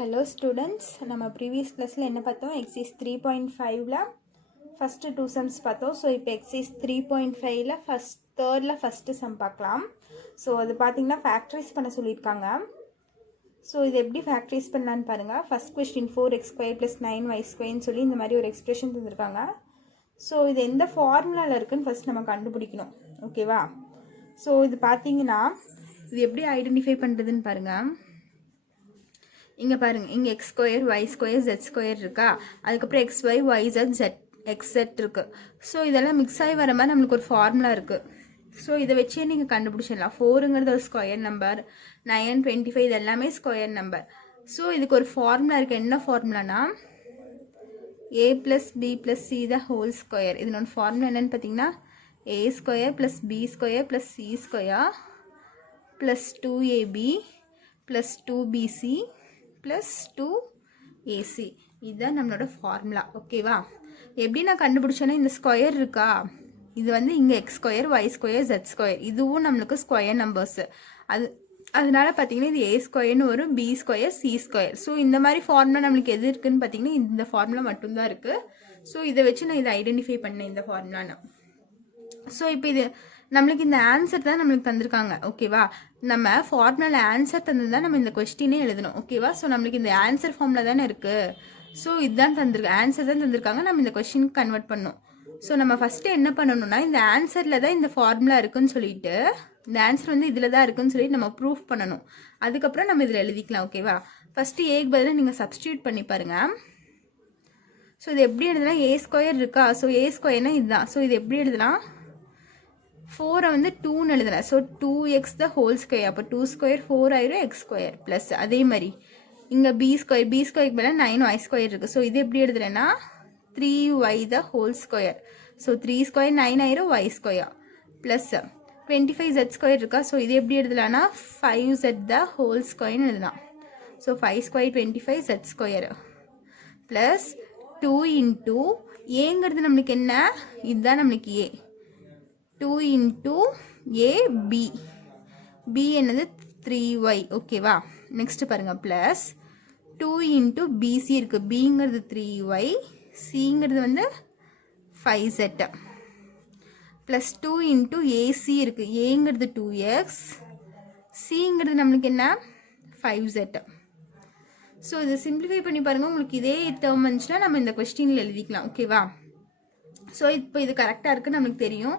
Hello students, நம்ம previous classல என்ன பார்த்தோம்? exercise 3.5ல first two sums பார்த்தோம். So இப்போ exercise 3.5ல thirdல first sum பார்க்கலாம். So அது பார்த்தீங்கன்னா factorize பண்ண சொல்லியிருக்காங்க. So இது எப்படி factorize பண்ணலான்னு பாருங்க. First question 4x square plus 9y square ன்னு சொல்லி இந்த மாதிரி ஒரு expression தந்திருக்காங்க. So இது எந்த ஃபார்முலால இருக்குன்னு ஃபர்ஸ்ட் நம்ம கண்டுபிடிக்கணும். ஓகேவா? So இது பார்த்தீங்கன்னா இது எப்படி ஐடென்டிஃபை பண்ணுறதுன்னு பாருங்க. இங்கே பாருங்கள், இங்கே x square y square z square இருக்கா, அதுக்கப்புறம் x y y z z x z இருக்குது. ஸோ இதெல்லாம் மிக்ஸ் ஆகி வர மாதிரி நம்மளுக்கு ஒரு ஃபார்முலா இருக்குது. ஸோ இதை வச்சே நீங்கள் கண்டுபிடிச்சிடலாம். 4ங்கிறது ஒரு ஸ்கொயர் நம்பர், 9 25 இது எல்லாமே ஸ்கொயர் நம்பர். ஸோ இதுக்கு ஒரு ஃபார்முலா இருக்குது. என்ன ஃபார்முலானா a + b + c the whole square. இதனோட ஃபார்முலா என்னென்னு பார்த்தீங்கன்னா a square + b square + c square + 2ab + 2bc + 2ac. இதுதான் நம்மளோட ஃபார்முலா. ஓகேவா? எப்படி நான் கண்டுபிடிச்சேன்னா, இந்த ஸ்கொயர் இருக்கா, இது வந்து இங்கே x square y square z square, இதுவும் நம்மளுக்கு ஸ்கொயர் நம்பர்ஸு. அதனால பார்த்தீங்கன்னா இது a ஸ்கொயர்னு வரும், b square C square. So இந்த மாதிரி ஃபார்முலா நம்மளுக்கு எது இருக்குதுன்னு பார்த்தீங்கன்னா இந்த ஃபார்முலா மட்டும்தான் இருக்குது. ஸோ இதை வச்சு நான் இதை ஐடென்டிஃபை பண்ணேன் இந்த ஃபார்முலான்னு. ஸோ இப்போ இது நம்மளுக்கு இந்த ஆன்சர் தான் நம்மளுக்கு தந்திருக்காங்க. ஓகேவா? நம்ம ஃபார்முலாவில் ஆன்சர் தந்திருந்தா நம்ம இந்த கொஸ்டினே எழுதணும். ஓகேவா? ஸோ நம்மளுக்கு இந்த ஆன்சர் ஃபார்முலா தானே இருக்குது. ஸோ இதுதான் தந்திருக்கு, ஆன்சர் தான் தந்திருக்காங்க. நம்ம இந்த கொஸ்டினுக்கு கன்வெர்ட் பண்ணணும். ஸோ நம்ம ஃபஸ்ட்டு என்ன பண்ணணும்னா, இந்த ஆன்சரில் தான் இந்த ஃபார்முலா இருக்குன்னு சொல்லிட்டு, இந்த ஆன்சர் வந்து இதில் தான் இருக்குன்னு சொல்லிட்டு நம்ம ப்ரூஃப் பண்ணணும். அதுக்கப்புறம் நம்ம இதில் எழுதிக்கலாம். ஓகேவா? ஃபஸ்ட்டு ஏக்கு பதிலாக நீங்கள் சப்ஸ்டியூட் பண்ணி பாருங்கள். ஸோ இது எப்படி எழுதலாம்? a ஸ்கொயர் இருக்கா, ஸோ a ஸ்கொயர்னா இதுதான். ஸோ இது எப்படி எழுதலாம்? 4 வந்து 2ன்னு எழுதுறேன். ஸோ 2x த ஹோல் ஸ்கொயர். அப்போ 2 ஸ்கொயர் 4 ஆயிரும், எக்ஸ் ஸ்கொயர் ப்ளஸ் அதே மாதிரி இங்கே b ஸ்கொயருக்கு மேலே 9y ஸ்கொயர் இருக்குது. ஸோ இது எப்படி எழுதுறேன்னா 3y the whole square. So 3 square 9 ஆயிரும், y square plus 25z square இருக்கா. ஸோ இது எப்படி எழுதலாம்னா 5z த ஹோல் ஸ்கொயர்னு எழுதலாம். So 5 square 25z square plus 2 into ஏங்கிறது நம்மளுக்கு என்ன, இதுதான் நம்மளுக்கு a. 2 இன்ட்டு a b, b என்னது 3y. ஓகேவா? நெக்ஸ்ட் பாருங்கள், ப்ளஸ் 2 இன்ட்டு bc இருக்குது. bங்கிறது 3y, cங்கிறது வந்து 5z ப்ளஸ் 2 இன்ட்டு ac இருக்குது. ஏங்கிறது 2x, cங்கிறது நம்மளுக்கு என்ன 5z. ஸோ இதை சிம்பிளிஃபை பண்ணி பாருங்கள். உங்களுக்கு இதே டேர்ம் வந்துச்சுன்னா நம்ம இந்த கொஸ்டினில் எழுதிக்கலாம். ஓகேவா? ஸோ இப்போ இது கரெக்டாக இருக்குது, நம்மளுக்கு தெரியும்.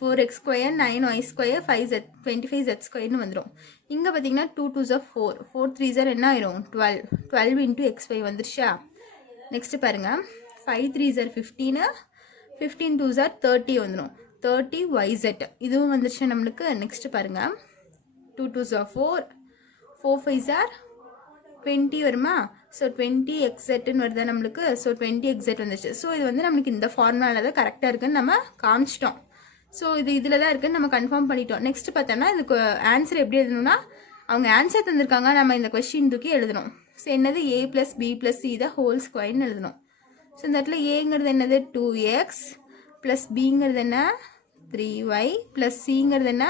4x square 9y square 5z 25z ஸ்கொயர்னு வந்துடும். இங்கே பார்த்தீங்கன்னா 2 2s 4, 4 3s என்ன ஆயிரும் 12, 12 இன்ட்டு xy வந்துருச்சா. நெக்ஸ்ட் பாருங்கள், 5 3s 15, 15 2s 30 வந்துடும், 30yz இதுவும் வந்துருச்சு நம்மளுக்கு. நெக்ஸ்ட் பாருங்கள், 2 2s 4, 4 5s 20 வருமா. ஸோ 20xzன்னு வருதா நம்மளுக்கு. ஸோ 20xz வந்துச்சு. ஸோ இது வந்து நம்மளுக்கு இந்த ஃபார்முலாவில் தான் கரெக்டாக இருக்குன்னு நம்ம காமிச்சிட்டோம். ஸோ இது இதில் தான் இருக்குன்னு நம்ம கன்ஃபார்ம் பண்ணிட்டோம். நெக்ஸ்ட் பார்த்தோம்னா இதுக்கு ஆன்சர் எப்படி எழுதணும்னா, அவங்க ஆன்சர் தந்திருக்காங்க, நம்ம இந்த கொஸ்டின் தூக்கி எழுதணும். ஸோ என்னது a + b + c the whole ஸ்கொயர்னு எழுதணும். ஸோ இந்த இடத்துல ஏங்கிறது என்னது 2x ப்ளஸ் பிங்கிறது என்ன 3y ப்ளஸ் சிங்கிறது என்ன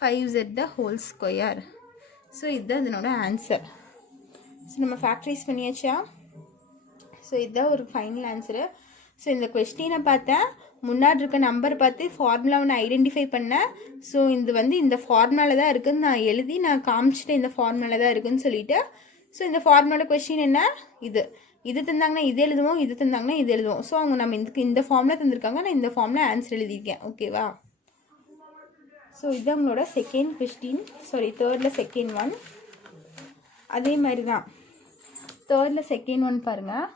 5z the whole square. So இதுதான் இதனோட ஆன்சர். ஸோ நம்ம ஃபேக்டரைஸ் பண்ணியாச்சா. ஸோ இதுதான் ஒரு ஃபைனல் ஆன்சரு. ஸோ இந்த கொஸ்டினை பார்த்தேன், முன்னாடி இருக்க நம்பர் பார்த்து ஃபார்முலாவை நான் ஐடென்டிஃபை பண்ணேன். ஸோ இது வந்து இந்த ஃபார்முலாவில் தான் இருக்குதுன்னு நான் எழுதி நான் காமிச்சிட்டேன், இந்த ஃபார்முலாவில் தான் இருக்குதுன்னு சொல்லிட்டு. ஸோ இந்த ஃபார்முலா கொஸ்டின் என்ன, இது தந்தாங்கன்னா இது எழுதுவோம், இது தந்தாங்கன்னா இது எழுதுவோம். ஸோ அவங்க நம்ம இந்த ஃபார்முலா தந்திருக்காங்க, நான் இந்த ஃபார்முலா ஆன்சர் எழுதியிருக்கேன். ஓகேவா? ஸோ இது அவங்களோட செகண்ட் கொஸ்டின், சாரி தேர்டில் செகண்ட் ஒன். அதே மாதிரி தான் தேர்டில் செகண்ட் ஒன் பாருங்கள்.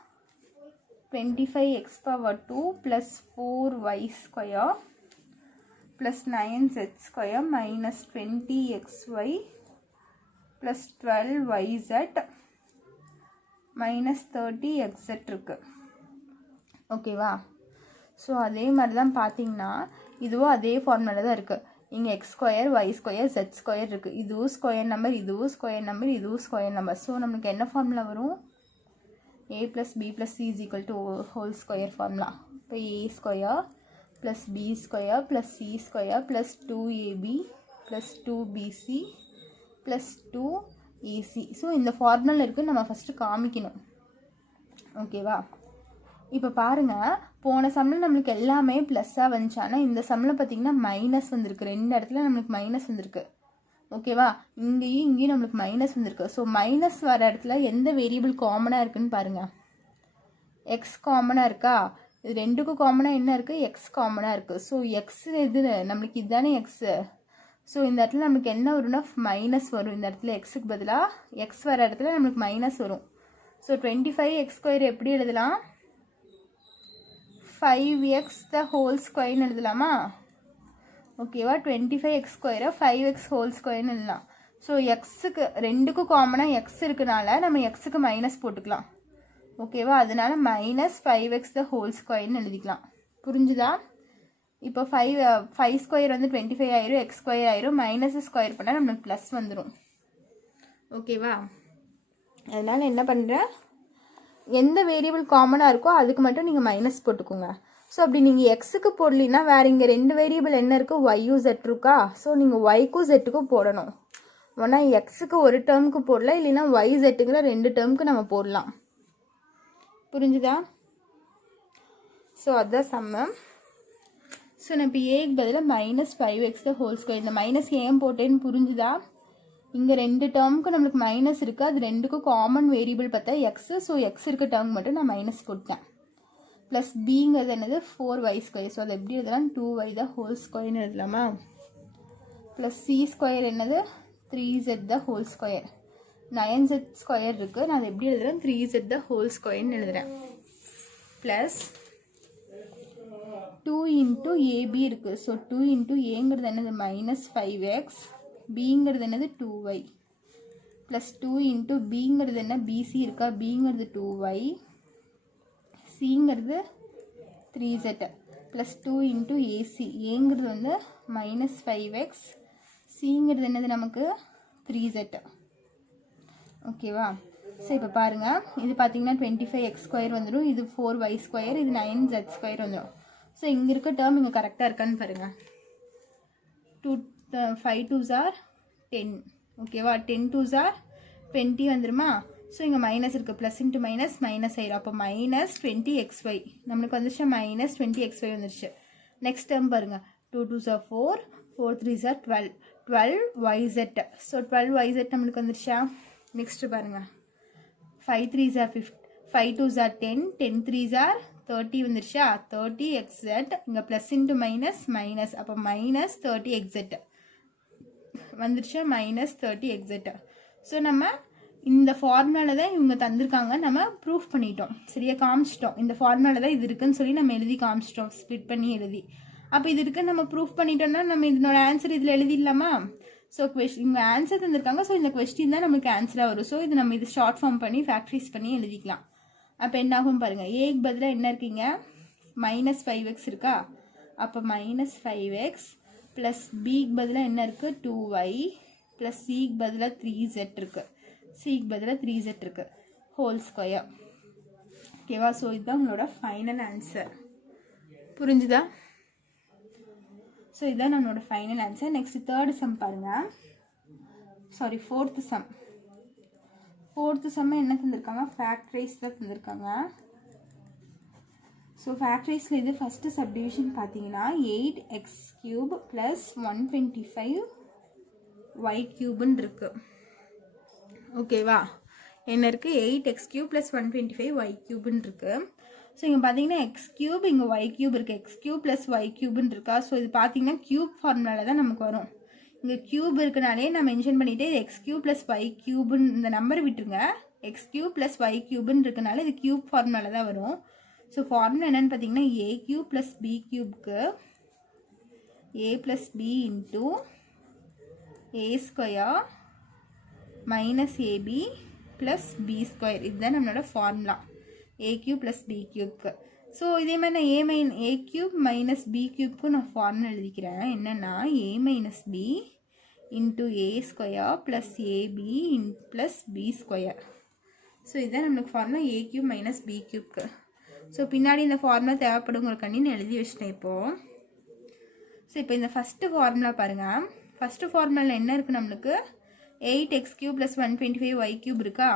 25x power 2 plus 4y square plus 9z square minus 20xy plus 12yz minus 30xz இருக்கு. ஓகேவா? ஸோ அதே மாதிரி தான் பார்த்தீங்கன்னா இதுவும் அதே ஃபார்முலா தான் இருக்குது. இங்கே x square y square z square இருக்குது. இதுவும் ஸ்கொயர் நம்பர், இதுவும் ஸ்கொயர் நம்பர், இதுவும் ஸ்கொயர் நம்பர். ஸோ நம்மளுக்கு என்ன ஃபார்முலா வரும், a + b + c = whole square formula. இப்போ a square plus b square plus c square plus 2ab plus 2bc plus 2 AC. So இந்த formula இருக்குது, நம்ம ஃபஸ்ட்டு காமிக்கணும். ஓகேவா? இப்போ பாருங்கள், போன சம்மில் நம்மளுக்கு எல்லாமே ப்ளஸ்ஸாக வந்துச்சு. ஆனால் இந்த சம்மில் பார்த்திங்கன்னா மைனஸ் வந்திருக்கு. 2 இடத்துல நம்மளுக்கு மைனஸ் வந்திருக்கு. ஓகேவா? இங்கேயும் நம்மளுக்கு மைனஸ் வந்திருக்கு. ஸோ மைனஸ் வர இடத்துல எந்த வேரியபிள் காமனாக இருக்குதுன்னு பாருங்கள். எக்ஸ் காமனாக இருக்கா? இது ரெண்டுக்கும் காமனாக என்ன இருக்குது? எக்ஸ் காமனாக இருக்குது. ஸோ எக்ஸ் எது நம்மளுக்கு இதுதானே எக்ஸு. ஸோ இந்த இடத்துல நம்மளுக்கு என்ன வரும்னா மைனஸ் வரும். இந்த இடத்துல எக்ஸுக்கு பதிலாக எக்ஸ் வர இடத்துல நம்மளுக்கு மைனஸ் வரும். ஸோ 25x² எப்படி எழுதலாம்? 5x the whole square எழுதலாமா? ஓகேவா? 25x² 5x whole square எழுதலாம். ஸோ எக்ஸுக்கு ரெண்டுக்கும் காமனாக எக்ஸ் இருக்கனால நம்ம எக்ஸுக்கு மைனஸ் போட்டுக்கலாம். ஓகேவா? அதனால -5x the whole square எழுதிக்கலாம். புரிஞ்சுதா? இப்போ 5² வந்து 25 ஆயிரும், x² ஆயிரும், மைனஸ் ஸ்கொயர் பண்ணால் நம்மளுக்கு ப்ளஸ் வந்துடும். ஓகேவா? அதனால் என்ன பண்ணுறேன், எந்த வேரியபிள் காமனாக இருக்கோ அதுக்கு மட்டும் நீங்கள் மைனஸ் போட்டுக்கோங்க. ஸோ அப்படி நீங்கள் எக்ஸுக்கு போடலின்னா வேறு இங்கே 2 வேரியபிள் என்ன இருக்குது? ஒய்யும் Z இருக்கா? ஸோ நீங்கள் ஒய்க்கும் Z-க்கும் போடணும். ஒன்றா எக்ஸுக்கு ஒரு டேர்முக்கு போடலாம், இல்லைன்னா YZ-ங்கிற 2 டேர்முக்கு நம்ம போடலாம். புரிஞ்சுதா? ஸோ அதுதான் சம்மம். ஸோ நான் இப்போ ஏக்கு பதிலாக -5x the whole square, இந்த மைனஸ் ஏன் போட்டேன்னு புரிஞ்சுதா? இங்கே 2 டேர்முக்கு நம்மளுக்கு மைனஸ் இருக்குது, அது ரெண்டுக்கும் காமன் வேரியபிள் பார்த்தா எக்ஸு. ஸோ எக்ஸ் இருக்க டேர்ம் மட்டும் நான் மைனஸ் போட்டேன். ப்ளஸ் பிங்கிறது என்னது? 4y². ஸோ அது எப்படி எழுதலாம்? 2y the whole square எழுதலாமா? ப்ளஸ் c² என்னது? 3z the whole square. 9z² இருக்குது, நான் அதை எப்படி எழுதுறேன்? 3z the whole square எழுதுகிறேன். ப்ளஸ் 2 into AB இருக்குது. ஸோ 2 into Aங்கிறது என்னது? -5x. Bங்கிறது என்னது? 2y. ப்ளஸ் 2 into Bங்கிறது என்ன? BC இருக்கா? Bங்கிறது 2y. Cங்கிறது 3z. Plus 2 into AC. Aங்கிறது வந்து -5x. Cங்கிறது என்னது நமக்கு? 3z. ஓகேவா? ஸோ இப்போ பாருங்கள், இது பார்த்தீங்கன்னா 25x² வந்துடும், இது 4y², இது 9z² வந்துடும். ஸோ இங்கே இருக்க டேர்ம் இங்கே கரெக்டாக இருக்கான்னு பாருங்கள். 5 2s are 10. ஓகேவா? 10 2s are 20 வந்துருமா? ஸோ இங்கே மைனஸ் இருக்குது, ப்ளஸ் இன்ட்டு மைனஸ் மைனஸ் ஆயிடும். அப்போ -20xy நம்மளுக்கு வந்துருச்சு, -20xy வந்துருச்சு. நெக்ஸ்ட் டேர்ம் பாருங்கள், 2 2s are 4, 4 3s are 12, 12yz. So 12yz நம்மளுக்கு வந்துருச்சா? நெக்ஸ்ட்டு பாருங்கள், 5 3s are 50, 5 2s are 10, 10 3s are 30 வந்துருச்சா? 30xz. இங்கே ப்ளஸ் இன்ட்டு மைனஸ் மைனஸ், அப்போ -30xz வந்துருச்சா? -30xz. ஸோ நம்ம இந்த ஃபார்முலாவில் தான் இவங்க தந்திருக்காங்க, நம்ம ப்ரூஃப் பண்ணிட்டோம். சரியா? காமிச்சிட்டோம். இந்த ஃபார்முலாவில் தான் இது இருக்குன்னு சொல்லி நம்ம எழுதி காமிச்சிட்டோம், ஸ்ப்ளிட் பண்ணி எழுதி. அப்போ இது இருக்குன்னு நம்ம ப்ரூஃப் பண்ணிட்டோம்னா நம்ம இதனோட ஆன்சர் இதில் எழுதிடலாமா? ஸோ இவங்க ஆன்சர் தந்திருக்காங்க. ஸோ இந்த கொஸ்டின் தான் நமக்கு ஆன்சராக வரும். ஸோ இது நம்ம இது ஷார்ட் ஃபார்ம் பண்ணி ஃபேக்ட்ரிஸ் பண்ணி எழுதிக்கலாம். அப்போ என்ன ஆகும் பாருங்கள், ஏக்கு பதிலாக என்ன இருக்கீங்க? -5x இருக்கா? அப்போ -5x ப்ளஸ் பிக்கு பதிலாக என்ன இருக்குது? 2y ப்ளஸ் சிக்கு பதிலாக 3z இருக்குது. சிக்கு பதிலாக 3z இருக்குது, ஹோல் ஸ்கொயர். ஓகேவா? ஸோ இதுதான் உங்களோட ஃபைனல் ஆன்சர். புரிஞ்சுதா? ஸோ இதுதான் நம்மளோட final answer. Next third sum பாருங்கள். Sorry, fourth sum. ஃபோர்த்து சம்ம என்ன தந்திருக்காங்க? ஃபேக்ட்ரைஸ் தான் தந்திருக்காங்க. ஸோ ஃபேக்ட்ரைஸில் இது ஃபஸ்ட்டு சப்டிவிஷன் பார்த்தீங்கன்னா 8x³ + 125y³ இருக்குது. ஓகேவா? என்ன இருக்குது? 8x³ + 125y³ இருக்குது. ஸோ இங்கே பார்த்தீங்கன்னா x³ இங்கே y³ இருக்குது, x³ + y³ இருக்கா? ஸோ இது பார்த்தீங்கன்னா க்யூப் ஃபார்முலாவில் தான் நமக்கு வரும். இங்கே க்யூப் இருக்கனாலே நான் மென்ஷன் பண்ணிவிட்டு x³ + y³ இந்த நம்பர் விட்டுருங்க. x³ + y³ இருக்கனால இது க்யூப் ஃபார்முலாவில் தான் வரும். ஸோ ஃபார்முலா என்னென்னு பார்த்தீங்கன்னா a³ + b³ a + b × a² - ab + b². இதுதான் நம்மளோட ஃபார்முலா, a³ + b³. ஸோ இதே மாதிரி நான் a³ - b³ நான் ஃபார்முலா எழுதிக்கிறேன். என்னென்னா a - b × a² + ab + b². So இதுதான் நம்மளுக்கு ஃபார்முலா a³ - b³. ஸோ பின்னாடி இந்த ஃபார்முலா தேவைப்படுங்கிறக்காண்டி நான் எழுதி வச்சிட்டேன் இப்போது. ஸோ இப்போ இந்த ஃபஸ்ட்டு ஃபார்முலா பாருங்கள். ஃபஸ்ட்டு ஃபார்முலாவில் என்ன இருக்குது? நம்மளுக்கு 8x³ + 125y³ இருக்கா.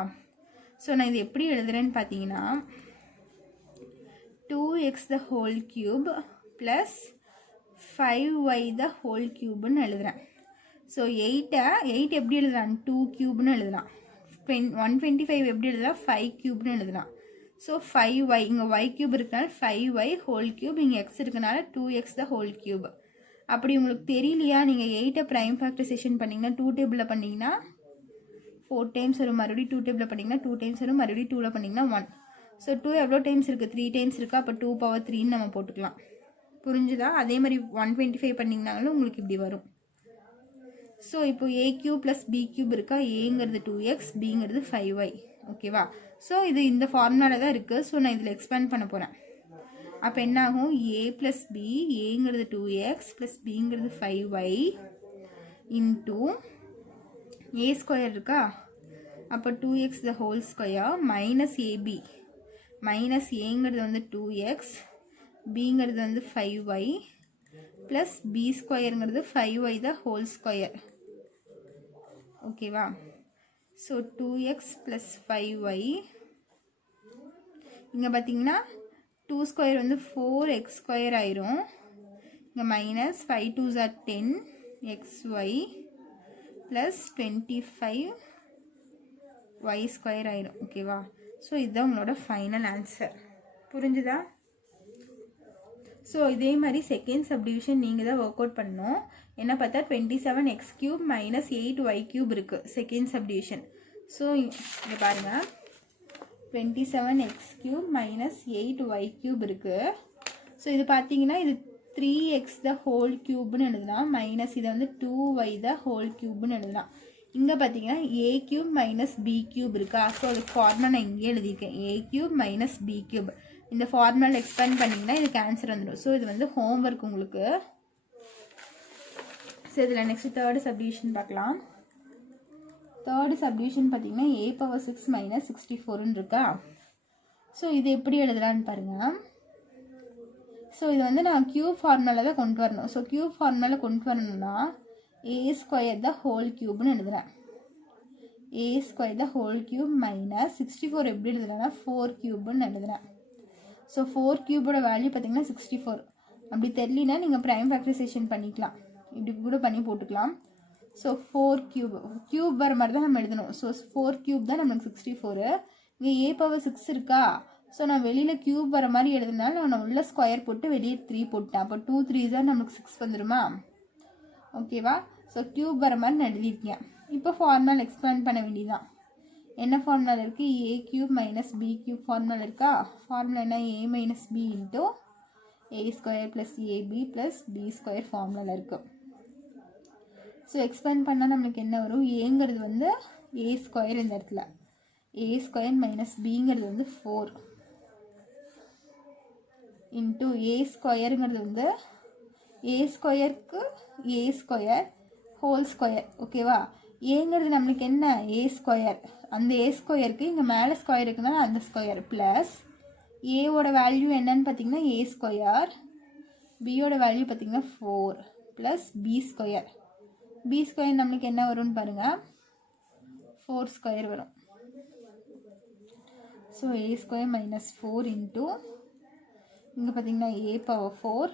ஸோ நான் இது எப்படி எழுதுறேன்னு பார்த்தீங்கன்னா 2x³ + 5y³ எழுதுறேன். ஸோ 8 எப்படி எழுதலாம் 2³ எழுதலாம். 125 எப்படி எழுதலாம் 5³ எழுதலாம். ஸோ 5y இங்கே y³ இருக்கனால 5y3, இங்கே x இருக்கனால 2x3. அப்படி உங்களுக்கு தெரியலையா, நீங்கள் 8 ப்ரைம் ஃபேக்டரைசேஷன் பண்ணிங்கன்னா 2 டேபிளில் பண்ணிங்கன்னா 4 டைம்ஸ் வரும், மறுபடியும் 2 டேபிளில் பண்ணிங்கன்னா 2 டைம்ஸ் வரும், மறுபடியும் 2ல் பண்ணிங்கன்னா 1. ஸோ 2 எவ்வளோ டைம்ஸ் இருக்குது 3 டைம்ஸ் இருக்குது. அப்போ 2^3 நம்ம போட்டுக்கலாம். புரிஞ்சுதா? அதே மாதிரி 125 பண்ணிங்கனாலும் உங்களுக்கு இப்படி வரும். ஸோ இப்போ a³ + b³ இருக்கா. ஏங்கிறது 2x, பிங்கிறது 5y. ஓகேவா? ஸோ இது இந்த ஃபார்முலாவில் தான் இருக்குது. ஸோ நான் இதில் எக்ஸ்பேண்ட் பண்ண போகிறேன். அப்போ என்ன ஆகும், a + b, ஏங்கிறது 2x + bங்கிறது 5y இன்ட்டு a² இருக்கா. அப்போ 2x² மைனஸ் ab, மைனஸ் ஏங்கிறது வந்து 2x, bங்கிறது வந்து 5y ப்ளஸ் b²ங்கிறது 5y². ஓகேவா? ஸோ 2x + 5y இங்கே பார்த்தீங்கன்னா 2² வந்து 4x² ஆயிரும். இங்கே minus 5 2s are 10 xy plus 25y² ஆயிரும். ஓகேவா? ஸோ இதுதான் உங்களோட ஃபைனல் ஆன்சர். புரிஞ்சுதா? ஸோ இதே மாதிரி செகண்ட் சப்டிவிஷன் நீங்கள் தான் ஒர்க் அவுட் பண்ணணும். என்ன பார்த்தா 27x³ - 8y³ இருக்குது செகண்ட் சப்டிவிஷன். ஸோ இங்கே பாருங்கள், 27x³ - 8y³ இருக்குது. ஸோ இது பார்த்தீங்கன்னா இது 3x³ எழுதலாம், மைனஸ் இதை வந்து 2y³ எழுதலாம். இங்கே பார்த்தீங்கன்னா a³ - b³ இருக்கா. ஸோ அதுக்கு ஃபார்முலா நான் இங்கே எழுதியிருக்கேன், a³ - b³. இந்த ஃபார்முலா எக்ஸ்பேண்ட் பண்ணிங்கன்னா இதுக்கு ஆன்சர் வந்துடும். ஸோ இது வந்து ஹோம்ஒர்க் உங்களுக்கு. ஸோ இதில் நெக்ஸ்ட் தேர்டு சப்டிவிஷன் பார்க்கலாம். தேர்டு சப்டிவிஷன் பார்த்தீங்கன்னா a⁻6 - 64 இருக்கா. ஸோ இது எப்படி எழுதலான்னு பாருங்கள். ஸோ இது வந்து நான் க்யூப் ஃபார்முலாவில் தான் கொண்டு வரணும். ஸோ க்யூப் ஃபார்முலாவில் கொண்டு வரணும்னா a² எழுதுகிறேன். a² - 64 எப்படி எழுதுறேன்னா 4³ எழுதுகிறேன். ஸோ 4³ வேல்யூ பார்த்தீங்கன்னா 64. அப்படி தெரியலனா நீங்கள் ப்ரைம் ஃபேக்டரைசேஷன் பண்ணிக்கலாம், இப்படி கூட பண்ணி போட்டுக்கலாம். ஸோ 4³ க்யூப் வர மாதிரி தான் நம்ம எழுதணும். ஸோ 4³ தான் நம்மளுக்கு 64. இங்கே a⁻6 இருக்கா. ஸோ நான் வெளியில் க்யூப் வர மாதிரி எழுதுனால நான் உள்ள ஸ்கொயர் போட்டு வெளியே 3 போட்டேன். அப்போ 2 3s நம்மளுக்கு 6 வந்துடுமா. ஓகேவா? ஸோ க்யூப் வர மாதிரி நான் எழுதியிருக்கேன். இப்போ ஃபார்முலா எக்ஸ்பேண்ட் பண்ண வேண்டியதான். என்ன ஃபார்முலா இருக்குது, a³ - b³ ஃபார்முலா இருக்கா. ஃபார்முலா என்ன, a - b into a² + ab + b² formula இருக்குது. ஸோ எக்ஸ்பேண்ட் பண்ணால் நம்மளுக்கு என்ன வரும், ஏங்கிறது வந்து a² இந்த இடத்துல, a² - bங்கிறது வந்து 4 இன்ட்டு a²ங்கிறது வந்து a²க்கு a² ஓகேவா. ஏங்கிறது நம்மளுக்கு என்ன a², அந்த a²க்கு இங்கே மேலே ஸ்கொயர் இருக்குன்னா அந்த ஸ்கொயர் ப்ளஸ் ஏவோட வேல்யூ என்னன்னு பார்த்தீங்கன்னா a², பியோட வேல்யூ பார்த்தீங்கன்னா 4 ப்ளஸ் b² நம்மளுக்கு என்ன வரும்னு பாருங்கள், 4² வரும். ஸோ a² - 4 இன்ட்டு இங்கே பார்த்தீங்கன்னா a⁻4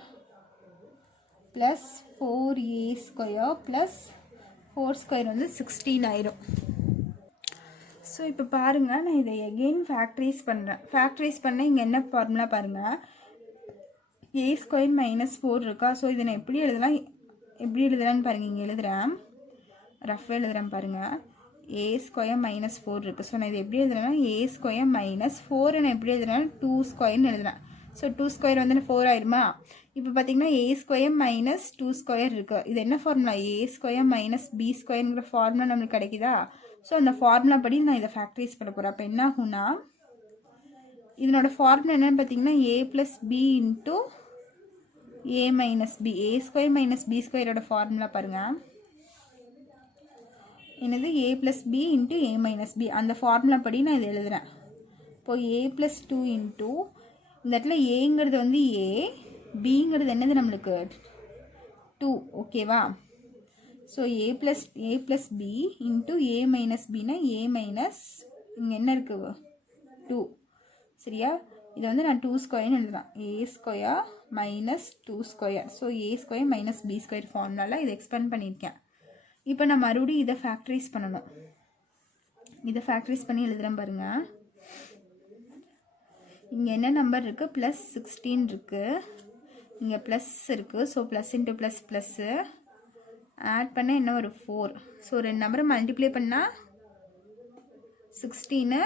ப்ளஸ் 4a² ப்ளஸ் 4² வந்து 16 ஆயிரும். ஸோ இப்போ பாருங்கள், நான் இதை எகெயின் ஃபேக்டரைஸ் பண்ணுறேன். ஃபேக்டரைஸ் பண்ண இங்கே என்ன ஃபார்முலா பாருங்கள், a² - 4 இருக்கா. ஸோ இதை நான் எப்படி எழுதலான்னு பாருங்கள். இங்கே எழுதுகிறேன், ரஃபாக எழுதுகிறேன் பாருங்கள். a² - 4 இருக்குது. ஸோ நான் இதை எப்படி எழுதுறேன்னா a² - 4 நான் எப்படி எழுதுறேன்னா 2² எழுதுறேன். ஸோ 2² வந்து 4 ஆயிருமா. இப்போ பார்த்தீங்கன்னா a² - 2² இருக்குது. இது என்ன ஃபார்முலா, a² - b²ங்கிற ஃபார்முலா நம்மளுக்கு கிடைக்குதா. ஸோ அந்த ஃபார்முலா படி நான் இதை ஃபேக்டரைஸ் பண்ண போகிறேன். அப்போ என்ன ஆகும்னா, இதனோட ஃபார்முலா என்னென்னு பார்த்தீங்கன்னா a + b into a - b. a² - b²ஓட ஃபார்முலா பாருங்கள், என்னது a + b into a - b. அந்த ஃபார்முலா படி நான் இதை எழுதுகிறேன். இப்போது a + 2 இன்ட்டு இந்த இடத்துல ஏங்கிறது வந்து a, பிங்கிறது என்னது நம்மளுக்கு 2. ஓகேவா. So a plus b into a minus பின்னா a மைனஸ் இங்கே என்ன இருக்குது 2 சரியா. இதை வந்து நான் 2 ஸ்கொயர்னு எழுதுறேன். a square minus 2 square. So a square minus b square ஃபார்முலாவில் இதை எக்ஸ்பேண்ட் பண்ணியிருக்கேன். இப்போ நான் மறுபடியும் இதை ஃபேக்டரைஸ் பண்ணணும். இதை ஃபேக்டரைஸ் பண்ணி எழுதுகிறேன் பாருங்கள். இங்கே என்ன நம்பர் இருக்குது, ப்ளஸ் 16 இருக்குது, இங்கே ப்ளஸ் இருக்குது. So plus into plus plus add பண்ண என்ன ஒரு 4. ஸோ 2 நம்பரை மல்டிப்ளை பண்ணால் 16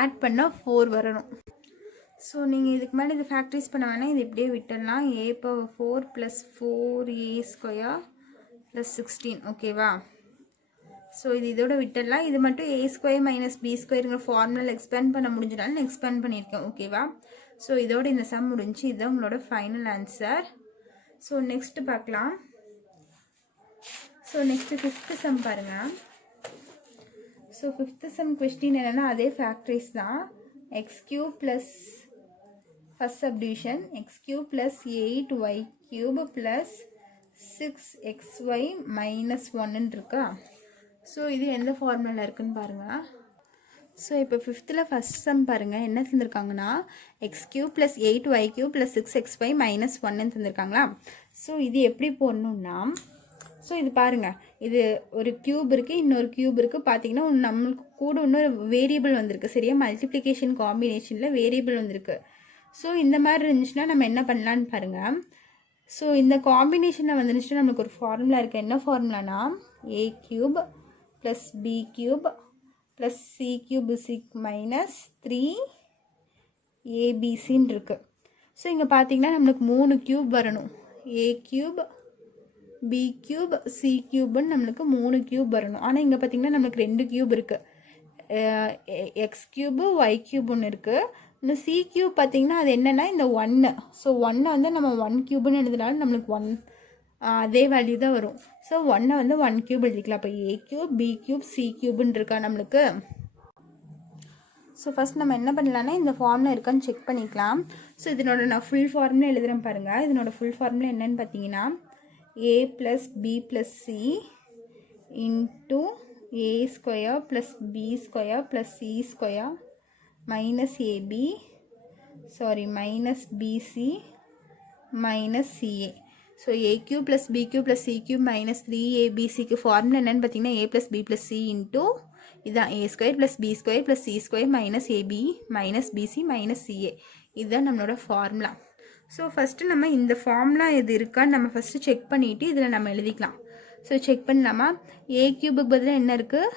ஆட் பண்ணால் 4 வரணும். ஸோ நீங்கள் இதுக்கு மேலே இது ஃபேக்டரைஸ் பண்ண வேணால் இது இப்படியே விட்டுடலாம். a power 4 plus 4a square plus 16 ஓகேவா. ஸோ இது இதோட விட்டுடலாம். இது மட்டும் a ஸ்கொயர் மைனஸ் b ஸ்கொயருங்கிற ஃபார்முலாவில் எக்ஸ்பேண்ட் பண்ண முடிஞ்சதாலும் நான் எக்ஸ்பேண்ட் பண்ணியிருக்கேன் ஓகேவா. ஸோ இதோட இந்த சம் முடிஞ்சு. இதுதான் உங்களோட ஃபைனல் ஆன்சர். ஸோ நெக்ஸ்ட் பார்க்கலாம். ஸோ நெக்ஸ்ட்டு 5th சம் பாருங்கள். ஸோ 5th சம் கொஸ்டின் என்னென்னா அதே ஃபேக்டரிஸ் தான். X cube plus first subdivision X cube plus 8y cube plus 6xy minus 1 இருக்கா. ஸோ இது எந்த ஃபார்முலாவில் இருக்குன்னு பாருங்கள். ஸோ இப்போ 5th ஃபஸ்ட் சம் பாருங்கள். என்ன தந்திருக்காங்கன்னா x cube plus 8y cube plus 6xy minus 1 தந்திருக்காங்களா. ஸோ இது எப்படி போடணுன்னா, ஸோ இது பாருங்கள், இது ஒரு க்யூப் இருக்குது, இன்னொரு க்யூப் இருக்குது. பார்த்தீங்கன்னா நம்மளுக்கு கூட இன்னொரு வேரியபிள் வந்திருக்கு சரியா. மல்டிப்ளிகேஷன் காம்பினேஷனில் வேரியபிள் வந்திருக்கு. ஸோ இந்த மாதிரி இருந்துச்சுன்னா நம்ம என்ன பண்ணலான்னு பாருங்கள். ஸோ இந்த காம்பினேஷனில் வந்துருச்சுன்னா நம்மளுக்கு ஒரு ஃபார்முலா இருக்குது. என்ன ஃபார்முலானா a cube plus b cube plus c cube minus 3abcன்னு இருக்குது. ஸோ இங்கே பார்த்தீங்கன்னா நம்மளுக்கு 3 க்யூப் வரணும். a cube b cube c கியூப்னு நம்மளுக்கு 3 க்யூப் வரணும். ஆனால் இங்கே பார்த்தீங்கன்னா நம்மளுக்கு 2 க்யூப் இருக்குது. எக்ஸ் கியூபு ஒய் கியூப் ஒன்று இருக்குது. இன்னும் சி கியூப் பார்த்தீங்கன்னா அது என்னென்னா இந்த 1. ஸோ 1 வந்து நம்ம 1 கியூப்னு எழுதினாலும் நம்மளுக்கு 1 அதே வேல்யூ தான் வரும். ஸோ 1 வந்து 1 கியூப் எழுதிக்கலாம். அப்போ a cube b cube c கியூப்னு இருக்கா நம்மளுக்கு. ஸோ ஃபஸ்ட் நம்ம என்ன பண்ணலான்னா இந்த ஃபார்முலா இருக்கான்னு செக் பண்ணிக்கலாம். ஸோ இதனோட நான் ஃபுல் ஃபார்முலா எழுதுகிறேன் பாருங்கள். இதனோட ஃபுல் ஃபார்முலா என்னென்னு பார்த்தீங்கன்னா a plus b plus c into a square plus b square plus c square minus ab minus bc minus ca. So a cube plus b cube plus c cube minus 3abcக்கு formula என்னென்னு பார்த்தீங்கன்னா a plus b plus c into இதுதான் a square plus b square plus c square minus ab minus bc minus ca. இதுதான் நம்மளோட formula. So first நம்ம இந்த formula இது இருக்கான்னு நம்ம ஃபஸ்ட்டு செக் பண்ணிவிட்டு இதில் நம்ம எழுதிக்கலாம். ஸோ செக் பண்ணலாமா. a கியூபுக்கு பதிலாக என்ன இருக்குது,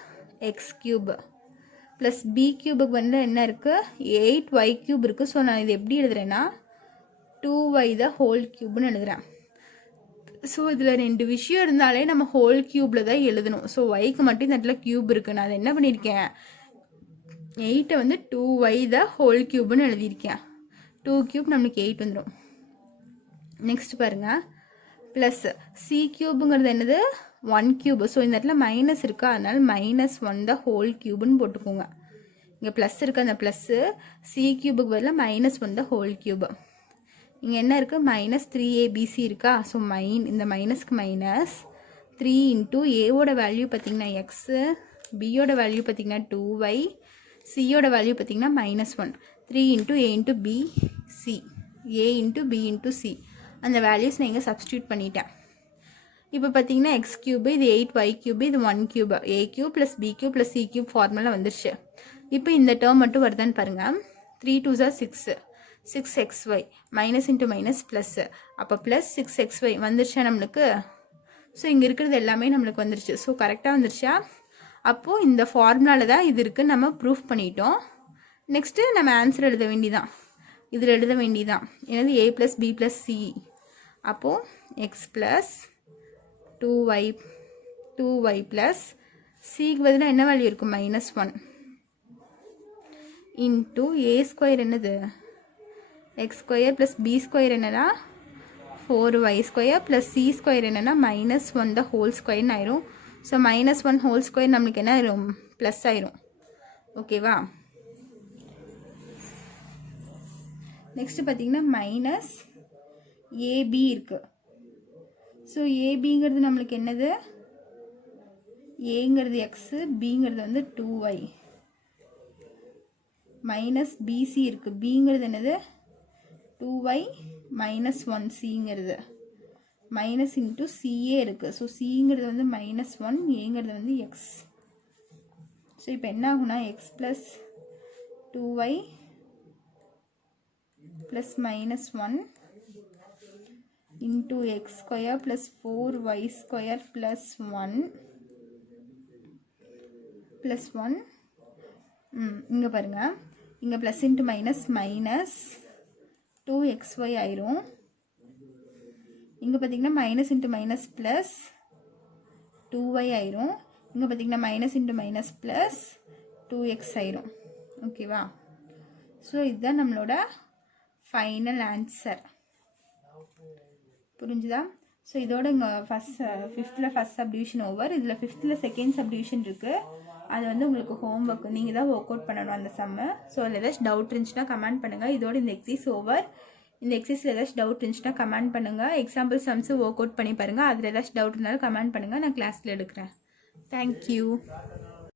எக்ஸ் கியூப் ப்ளஸ் b கியூபுக்கு வந்து என்ன இருக்குது, 8y கியூப் இருக்குது. ஸோ நான் இது எப்படி எழுதுறேன்னா 2y த ஹோல் கியூப்னு எழுதுகிறேன். ஸோ இதில் 2 விஷயம் இருந்தாலே நம்ம ஹோல் கியூப்பில் தான் எழுதணும். ஸோ ஒய்க்கு மட்டும் இந்த இடத்துல கியூப் இருக்குது. நான் அதை என்ன பண்ணியிருக்கேன், 8 வந்து 2y த ஹோல் கியூப்னு எழுதியிருக்கேன். 2 கியூப் நம்மளுக்கு 8 வந்துடும். நெக்ஸ்ட் பாருங்கள், ப்ளஸ் சி கியூபுங்கிறது என்னது 1 கியூப். ஸோ இந்த இடத்துல மைனஸ் இருக்கா, அதனால் மைனஸ் 1 த ஹோல் கியூப்னு போட்டுக்கோங்க. இங்கே ப்ளஸ் இருக்குது, அந்த ப்ளஸ்ஸு சி கியூபுக்கு பதிலாக மைனஸ் 1 த ஹோல் கியூப். இங்கே என்ன இருக்குது, மைனஸ் 3abc இருக்கா. ஸோ இந்த மைனஸ்க்கு மைனஸ் 3 இன்ட்டு ஏவோட வேல்யூ பார்த்திங்கன்னா எக்ஸு, பியோட வேல்யூ பார்த்திங்கன்னா 2y, சியோட வேல்யூ பார்த்திங்கன்னா -1. 3 into a into b c, a into b into c. அந்த வேல்யூஸ் நான் இங்கே சப்ஸ்டியூட் பண்ணிட்டேன். இப்போ பார்த்தீங்கன்னா எக்ஸ் கியூபு, இது 8y கியூபு, இது 1 cube, a cube plus b cube plus c cube formula வந்துருச்சு. இப்போ இந்த டேர்ம் மட்டும் வருதான்னு பாருங்கள். 3 2s are 6, 6xy minus into minus plus, அப்போ ப்ளஸ் 6xy வந்துருச்சா நம்மளுக்கு. ஸோ இங்கே இருக்கிறது எல்லாமே நம்மளுக்கு வந்துருச்சு. ஸோ கரெக்டாக வந்துருச்சா. அப்போது இந்த ஃபார்முலாவில் தான் இது இருக்குன்னு நம்ம ப்ரூஃப் பண்ணிட்டோம். நெக்ஸ்ட்டு நம்ம ஆன்சர் எழுத வேண்டியதான், இதில் எழுத வேண்டியதான். என்னது a plus b plus c. அப்போது எக்ஸ் ப்ளஸ் 2y ப்ளஸ் சிக்கு பதிலாக என்ன வேல்யூ இருக்கும், -1 இன்ட்டு a ஸ்கொயர் என்னது X square plus b square என்னன்னா 4y square plus c square என்னென்னா -1 த ஹோல் ஸ்கொயர்னு ஆயிரும். ஸோ -1 ஹோல் ஸ்கொயர் நம்மளுக்கு என்ன ஆயிரும், ப்ளஸ் ஆயிரும். ஓகேவா. நெக்ஸ்ட்டு பார்த்தீங்கன்னா மைனஸ் ab இருக்குது. ஸோ ஏபிங்கிறது நம்மளுக்கு என்னது ஏங்கிறது எக்ஸு, பிங்கிறது வந்து 2y மைனஸ் பிசி இருக்குது. பிங்கிறது என்னது 2y மைனஸ் 1சிங்கிறது மைனஸ் இன்ட்டு சிஏ இருக்குது. ஸோ சிங்கிறது வந்து -1, ஏங்கிறது வந்து எக்ஸ். ஸோ இப்போ என்ன ஆகுனா x plus 2y plus -1 into x square plus 4y square plus 1 plus 1 இங்கே பாருங்க, இங்கே plus into minus minus 2xy ஆயிரும். இங்கே பார்த்தீங்கன்னா minus into minus plus 2y ஆயிரும். இங்கே பார்த்தீங்கன்னா minus into minus plus 2x ஆயிரும். ஓகேவா? ஸோ இதுதான் நம்மளோட ஃபைனல் ஆன்சர். புரிஞ்சுதா? ஸோ இதோட இங்கே ஃபிஃப்த்தில் ஃபஸ்ட் சப்டிவிஷன் ஓவர். இதில் ஃபிஃப்த்தில் செகண்ட் சப்டிவிஷன் இருக்குது. அது வந்து உங்களுக்கு ஹோம் ஒர்க், நீங்கள் தான் ஒர்க் அவுட் பண்ணணும் அந்த சம்மை. ஸோ அதில் ஏதாச்சும் டவுட் இருந்துச்சுன்னா கமெண்ட் பண்ணுங்கள். இதோட இந்த எக்ஸைஸ் ஓவர். இந்த எக்ஸைஸில் ஏதாச்சும் டவுட் இருந்துச்சுன்னா கமெண்ட் பண்ணுங்கள். எக்ஸாம்பிள் சம்ஸு ஒர்க் அவுட் பண்ணி பாருங்கள். அதில் ஏதாச்சும் டவுட் இருந்தாலும் கமெண்ட் பண்ணுங்கள். நான் கிளாஸில் எடுக்கிறேன். தேங்க்யூ.